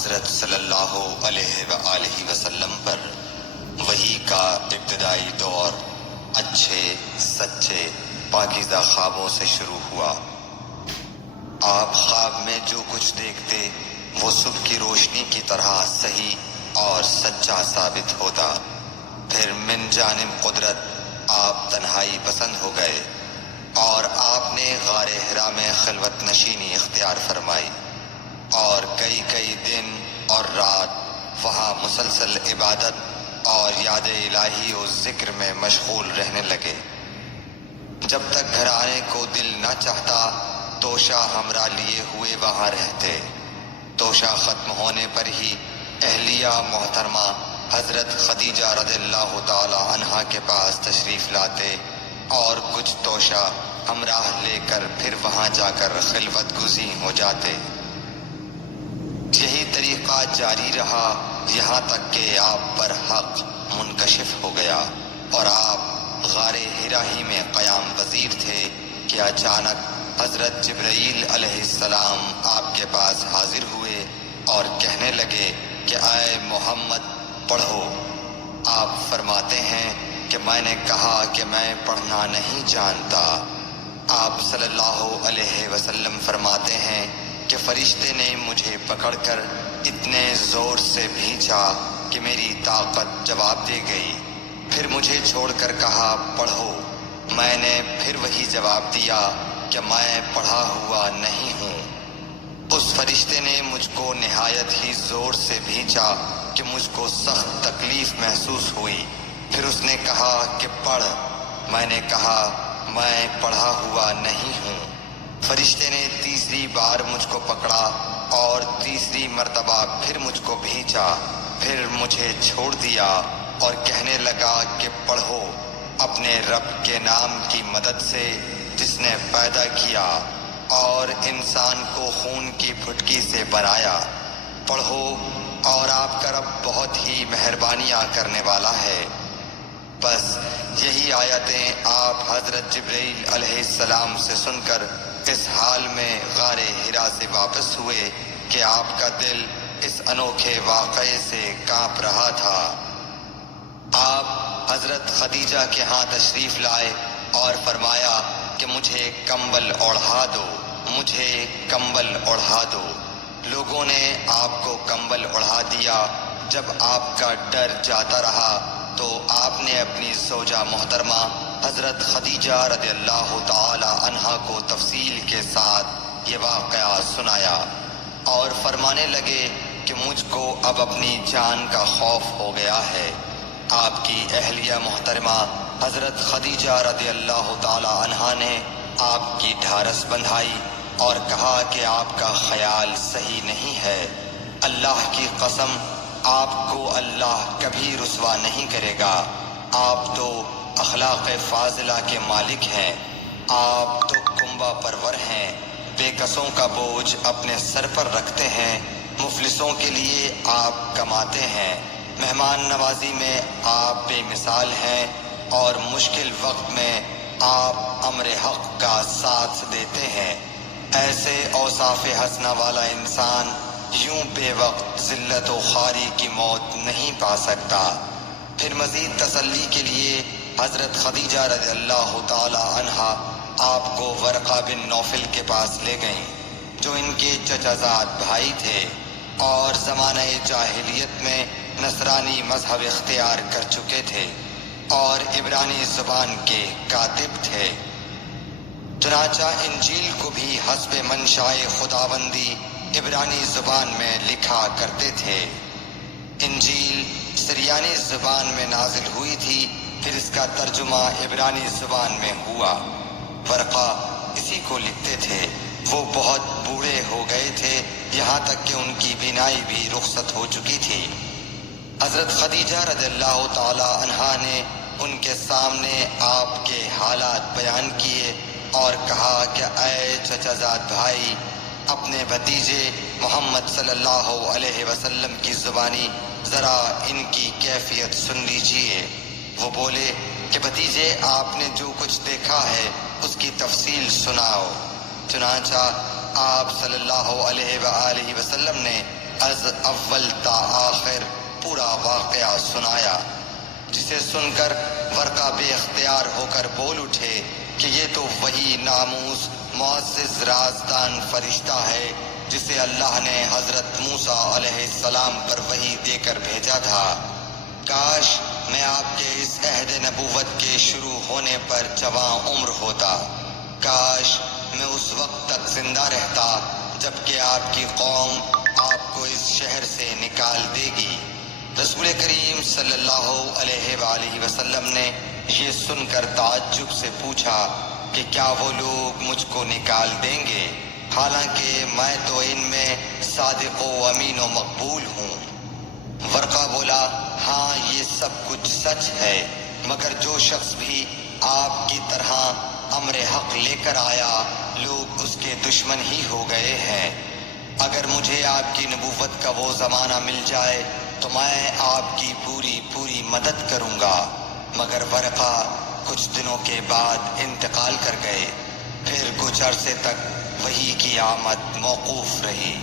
حضرت صلی اللہ علیہ وآلہ وسلم پر وحی کا ابتدائی دور اچھے سچے پاکیزہ خوابوں سے شروع ہوا۔ آپ خواب میں جو کچھ دیکھتے وہ صبح کی روشنی کی طرح صحیح اور سچا ثابت ہوتا۔ پھر من جانب قدرت آپ تنہائی پسند ہو گئے اور آپ نے غار حرا میں خلوت نشینی اختیار فرمائی اور کئی دن اور رات وہاں مسلسل عبادت اور یاد الہی و ذکر میں مشغول رہنے لگے۔ جب تک گھر آنے کو دل نہ چاہتا توشہ ہمراہ لیے ہوئے وہاں رہتے۔ توشہ ختم ہونے پر ہی اہلیہ محترمہ حضرت خدیجہ رضی اللہ تعالی عنہا کے پاس تشریف لاتے اور کچھ توشہ ہمراہ لے کر پھر وہاں جا کر خلوت گزین ہو جاتے۔ یہی طریقہ جاری رہا یہاں تک کہ آپ پر حق منکشف ہو گیا اور آپ غار حرا ہی میں قیام پذیر تھے کہ اچانک حضرت جبرائیل علیہ السلام آپ کے پاس حاضر ہوئے اور کہنے لگے کہ اے محمد پڑھو۔ آپ فرماتے ہیں کہ میں نے کہا کہ میں پڑھنا نہیں جانتا۔ آپ صلی اللہ علیہ وسلم فرماتے ہیں کہ فرشتے نے مجھے پکڑ کر اتنے زور سے بھینچا کہ میری طاقت جواب دے گئی۔ پھر مجھے چھوڑ کر کہا پڑھو۔ میں نے پھر وہی جواب دیا کہ میں پڑھا ہوا نہیں ہوں۔ اس فرشتے نے مجھ کو نہایت ہی زور سے بھینچا کہ مجھ کو سخت تکلیف محسوس ہوئی۔ پھر اس نے کہا کہ پڑھ۔ میں نے کہا میں پڑھا ہوا نہیں ہوں۔ فرشتے نے تیسری بار مجھ کو پکڑا اور تیسری مرتبہ پھر مجھ کو بھینچا۔ پھر مجھے چھوڑ دیا اور کہنے لگا کہ پڑھو اپنے رب کے نام کی مدد سے جس نے پیدا کیا اور انسان کو خون کی پھٹکی سے بنایا۔ پڑھو اور آپ کا رب بہت ہی مہربانیاں کرنے والا ہے۔ بس یہی آیتیں آپ حضرت جبرائیل علیہ السلام سے سن کر اس حال میں غار حرا سے واپس ہوئے کہ آپ کا دل اس انوکھے واقعے سے کانپ رہا تھا۔ آپ حضرت خدیجہ کے ہاں تشریف لائے اور فرمایا کہ مجھے کمبل اوڑھا دو، مجھے کمبل اوڑھا دو۔ لوگوں نے آپ کو کمبل اوڑھا دیا۔ جب آپ کا ڈر جاتا رہا تو آپ نے اپنی زوجہ محترمہ حضرت خدیجہ رضی اللہ تعالی عنہا کو تفصیل کے ساتھ یہ واقعہ سنایا اور فرمانے لگے کہ مجھ کو اب اپنی جان کا خوف ہو گیا ہے۔ آپ کی اہلیہ محترمہ حضرت خدیجہ رضی اللہ تعالی عنہا نے آپ کی ڈھارس بندھائی اور کہا کہ آپ کا خیال صحیح نہیں ہے۔ اللہ کی قسم آپ کو اللہ کبھی رسوا نہیں کرے گا۔ آپ تو اخلاق فاضلہ کے مالک ہیں۔ آپ تو کنبہ پرور ہیں، بے کسوں کا بوجھ اپنے سر پر رکھتے ہیں، مفلسوں کے لیے آپ کماتے ہیں، مہمان نوازی میں آپ بے مثال ہیں اور مشکل وقت میں آپ امر حق کا ساتھ دیتے ہیں۔ ایسے اوصاف حسنہ والا انسان یوں بے وقت ذلت و خواری کی موت نہیں پا سکتا۔ پھر مزید تسلی کے لیے حضرت خدیجہ رضی اللہ تعالی عنہا آپ کو ورقہ بن نوفل کے پاس لے گئیں جو ان کے چچا زاد بھائی تھے اور زمانہ جاہلیت میں نصرانی مذہب اختیار کر چکے تھے اور عبرانی زبان کے کاتب تھے۔ چنانچہ انجیل کو بھی حسب منشائے خداوندی عبرانی زبان میں لکھا کرتے تھے۔ انجیل سریانی زبان میں نازل ہوئی تھی، پھر اس کا ترجمہ عبرانی زبان میں ہوا۔ ورقہ اسی کو لکھتے تھے۔ وہ بہت بوڑھے ہو گئے تھے، یہاں تک کہ ان کی بینائی بھی رخصت ہو چکی تھی۔ حضرت خدیجہ رضی اللہ تعالی عنہا نے ان کے سامنے آپ کے حالات بیان کیے اور کہا کہ اے چچا زاد بھائی، اپنے بھتیجے محمد صلی اللہ علیہ وسلم کی زبانی ذرا ان کی کیفیت سن لیجئے۔ وہ بولے کہ بھتیجے آپ نے جو کچھ دیکھا ہے اس کی تفصیل سناؤ۔ چنانچہ آپ صلی اللہ علیہ وآلہ وسلم نے از اول تا آخر پورا واقعہ سنایا، جسے سن کر ورقہ بے اختیار ہو کر بول اٹھے کہ یہ تو وہی ناموس معزز رازدان فرشتہ ہے جسے اللہ نے حضرت موسیٰ علیہ السلام پر وحی دے کر بھیجا تھا۔ کاش میں آپ کے اس عہد نبوت کے شروع ہونے پر جواں عمر ہوتا، کاش میں اس وقت تک زندہ رہتا جبکہ آپ کی قوم آپ کو اس شہر سے نکال دے گی۔ رسول کریم صلی اللہ علیہ وآلہ وسلم نے یہ سن کر تعجب سے پوچھا کہ کیا وہ لوگ مجھ کو نکال دیں گے، حالانکہ میں تو ان میں صادق و امین و مقبول ہوں۔ ورقہ بولا، ہاں یہ سب کچھ سچ ہے، مگر جو شخص بھی آپ کی طرح امر حق لے کر آیا لوگ اس کے دشمن ہی ہو گئے ہیں۔ اگر مجھے آپ کی نبوت کا وہ زمانہ مل جائے تو میں آپ کی پوری مدد کروں گا، مگر ورقہ کچھ دنوں کے بعد انتقال کر گئے، پھر کچھ عرصے تک وحی کی آمد موقوف رہی۔